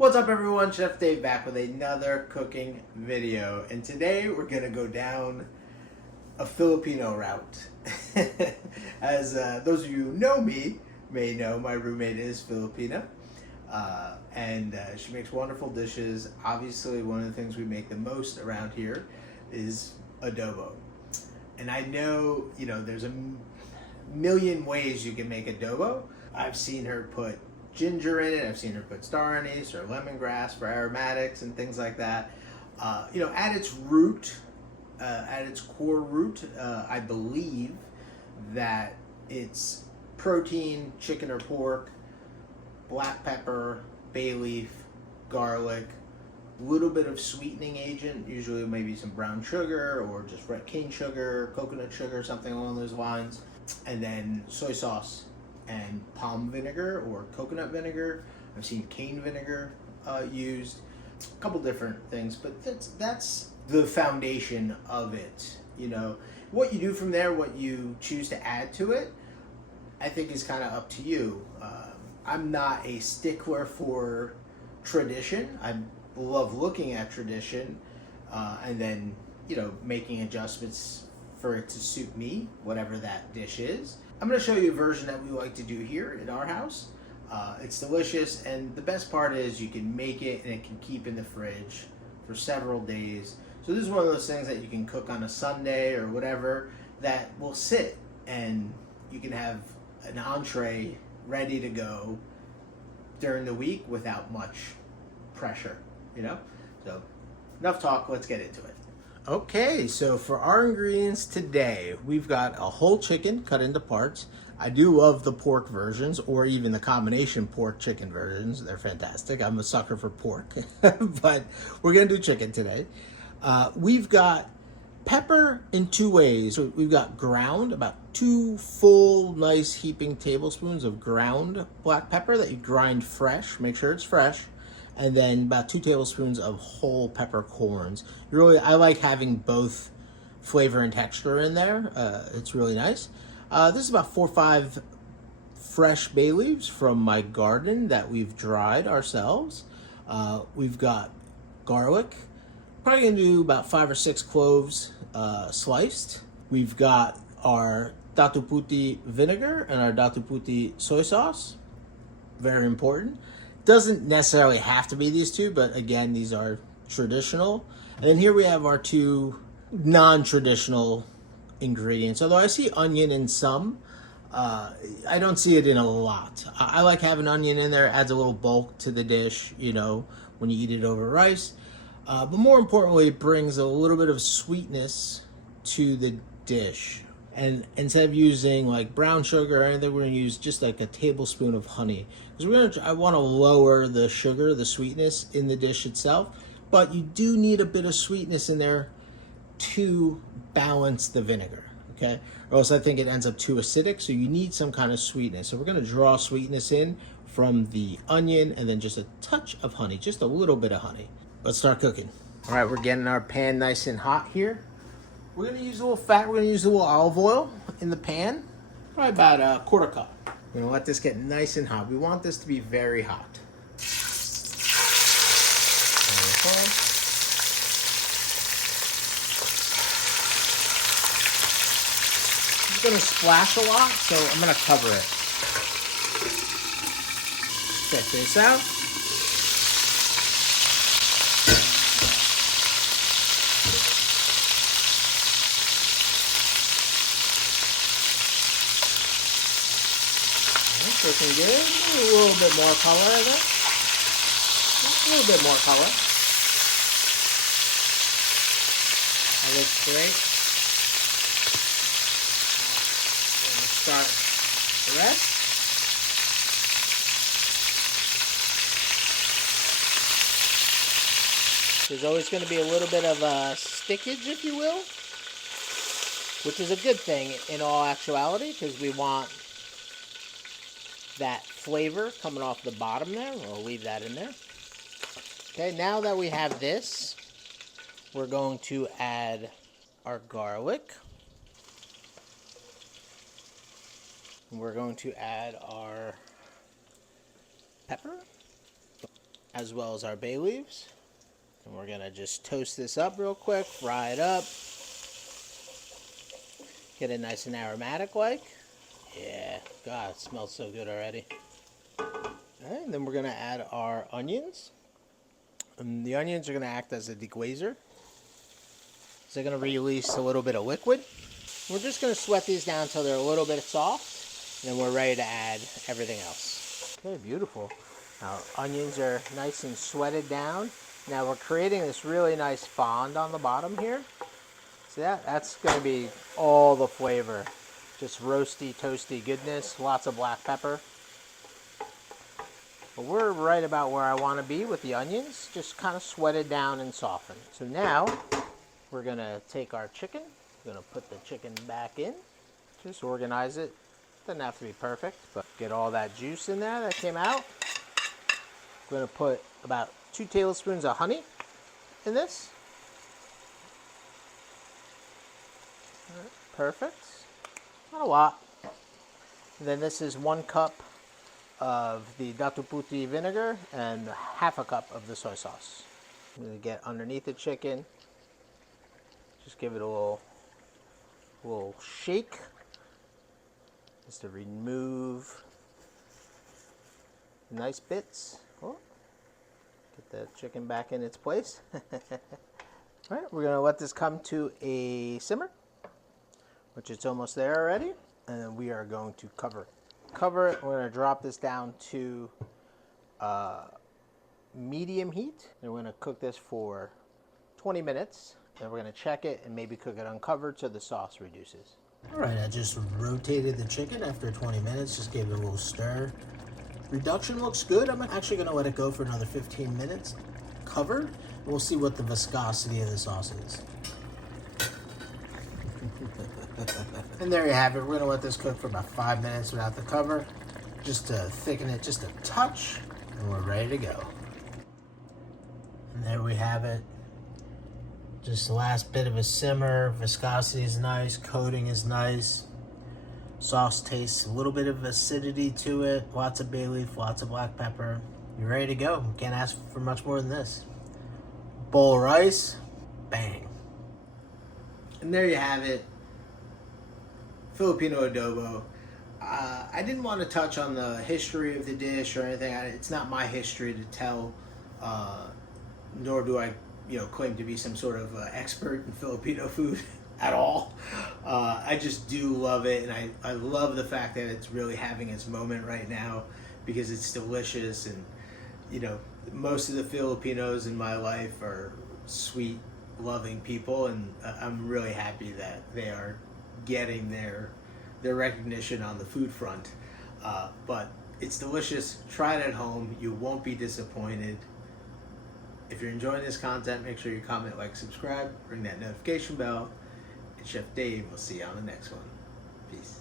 What's up everyone, Chef Dave back with another cooking video, and today we're going to go down a Filipino route. As those of you who know me may know, my roommate is Filipino, and she makes wonderful dishes. Obviously one of the things we make the most around here is adobo. And I know, there's a million ways you can make adobo. I've seen her put ginger in it. I've seen her put star anise or lemongrass for aromatics and things like that. At its root, at its core root, I believe that it's protein, chicken or pork, black pepper, bay leaf, garlic, a little bit of sweetening agent, usually maybe some brown sugar or just red cane sugar, coconut sugar, something along those lines, and then soy sauce and palm vinegar or coconut vinegar. I've seen cane vinegar used, a couple different things, but that's the foundation of it. What you do from there, what you choose to add to it, I think is kind of up to you. I'm not a stickler for tradition. I love looking at tradition and then making adjustments for it to suit me, whatever that dish is. I'm going to show you a version that we like to do here at our house. It's delicious, and the best part is you can make it and it can keep in the fridge for several days. So this is one of those things that you can cook on a Sunday or whatever that will sit, and you can have an entree ready to go during the week without much pressure, So enough talk, let's get into it. Okay, so for our ingredients today, we've got a whole chicken cut into parts. I do love the pork versions, or even the combination pork chicken versions. They're fantastic. I'm a sucker for pork, but we're gonna do chicken today. We've got pepper in two ways. So we've got ground, about 2 full nice heaping tablespoons of ground black pepper that you grind fresh. Make sure it's fresh. And then about 2 tablespoons of whole peppercorns. I like having both flavor and texture in there. It's really nice. This is about 4 or 5 fresh bay leaves from my garden that we've dried ourselves. We've got garlic. Probably gonna do about 5 or 6 cloves sliced. We've got our datu puti vinegar and our datu puti soy sauce. Very important. Doesn't necessarily have to be these two, but again, these are traditional. And then here we have our 2 non-traditional ingredients. Although I see onion in some, I don't see it in a lot. I like having onion in there. It adds a little bulk to the dish, when you eat it over rice. But more importantly, it brings a little bit of sweetness to the dish. And instead of using like brown sugar or anything, we're gonna use just like a tablespoon of honey. Because I want to lower the sugar, the sweetness in the dish itself. But you do need a bit of sweetness in there to balance the vinegar, okay? Or else I think it ends up too acidic, so you need some kind of sweetness. So we're gonna draw sweetness in from the onion and then just a touch of honey, just a little bit of honey. Let's start cooking. All right, we're getting our pan nice and hot here. We're gonna use a little fat. We're gonna use a little olive oil in the pan, probably about a quarter cup. We're gonna let this get nice and hot. We want this to be very hot. It's gonna splash a lot, so I'm gonna cover it. Check this out. Looking good. A little bit more color, I think. A little bit more color. That looks great. I'm going to start the rest. There's always going to be a little bit of stickage, if you will, which is a good thing in all actuality, because we want that flavor coming off the bottom there. We'll leave that in there. Okay, now that we have this, we're going to add our garlic. We're going to add our pepper. as well as our bay leaves. And we're gonna just toast this up real quick, fry it up. Get it nice and aromatic like. Yeah, God, it smells so good already. Alright, and then we're gonna add our onions. And the onions are gonna act as a deglazer. So they're gonna release a little bit of liquid. We're just gonna sweat these down until they're a little bit soft. And then we're ready to add everything else. Okay, beautiful. Now, onions are nice and sweated down. Now we're creating this really nice fond on the bottom here. See that? That's going to be all the flavor. Just roasty, toasty goodness. Lots of black pepper. But we're right about where I want to be with the onions. Just kind of sweated down and softened. So now we're going to take our chicken. We're going to put the chicken back in. Just organize it. Doesn't have to be perfect, but get all that juice in there that came out. We're going to put about 2 tablespoons of honey in this. All right, perfect. Not a lot. And then this is 1 cup of the datuputi vinegar and half a cup of the soy sauce. I'm going to get underneath the chicken. Just give it a little shake. Just to remove nice bits. Oh, get the chicken back in its place. All right, we're gonna let this come to a simmer, which it's almost there already, and then we are going to cover it. Cover it. We're gonna drop this down to medium heat, and we're gonna cook this for 20 minutes. Then we're gonna check it and maybe cook it uncovered so the sauce reduces. Alright, I just rotated the chicken after 20 minutes, just gave it a little stir. Reduction looks good. I'm actually going to let it go for another 15 minutes, covered, and we'll see what the viscosity of the sauce is. And there you have it. We're going to let this cook for about 5 minutes without the cover, just to thicken it just a touch, and we're ready to go. And there we have it. Just the last bit of a simmer. Viscosity is nice. Coating is nice. Sauce tastes a little bit of acidity to it. Lots of bay leaf, lots of black pepper. You're ready to go. Can't ask for much more than this. Bowl of rice. Bang. And there you have it. Filipino adobo. I didn't want to touch on the history of the dish or anything. It's not my history to tell, nor do I claim to be some sort of expert in Filipino food at all. I just do love it, and I love the fact that it's really having its moment right now because it's delicious. And most of the Filipinos in my life are sweet, loving people, and I'm really happy that they are getting their recognition on the food front. But it's delicious. Try it at home. You won't be disappointed. If you're enjoying this content, make sure you comment, like, subscribe, ring that notification bell, and Chef Dave will see you on the next one. Peace.